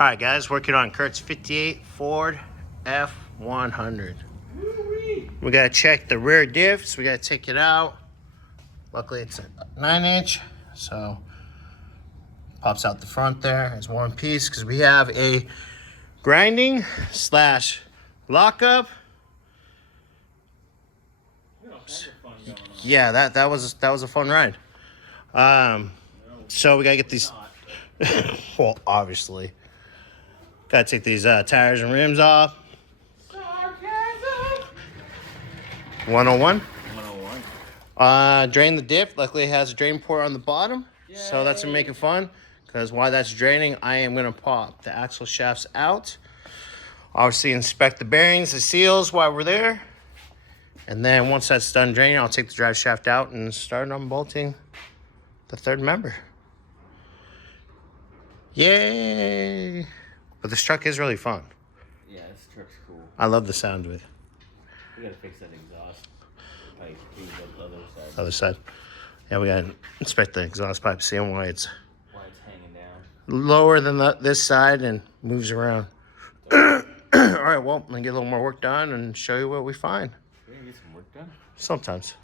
All right, guys, working on Kurt's 58 Ford F100. We got to check the rear diffs. We got to take it out. Luckily, it's a 9-inch, so pops out the front there as one piece because we have a grinding slash lockup. Yeah, that was a fun ride. So we gotta get these. Well, obviously, gotta take these tires and rims off. 101. 101. Drain the diff. Luckily, it has a drain port on the bottom, so that's gonna make it fun. Because while that's draining, I am gonna pop the axle shafts out. Obviously, inspect the bearings, the seals while we're there. And then once that's done draining, I'll take the drive shaft out and start unbolting the third member. Yay! But this truck is really fun. Yeah, this truck's cool. I love the sound of it. We gotta fix that exhaust pipe too, the other side. Other side. Yeah, we gotta inspect the exhaust pipe, see why it's hanging down. lower than this side and moves around. All right, well, I'm gonna get a little more work done and show you what we find. We're gonna get some work done. Sometimes.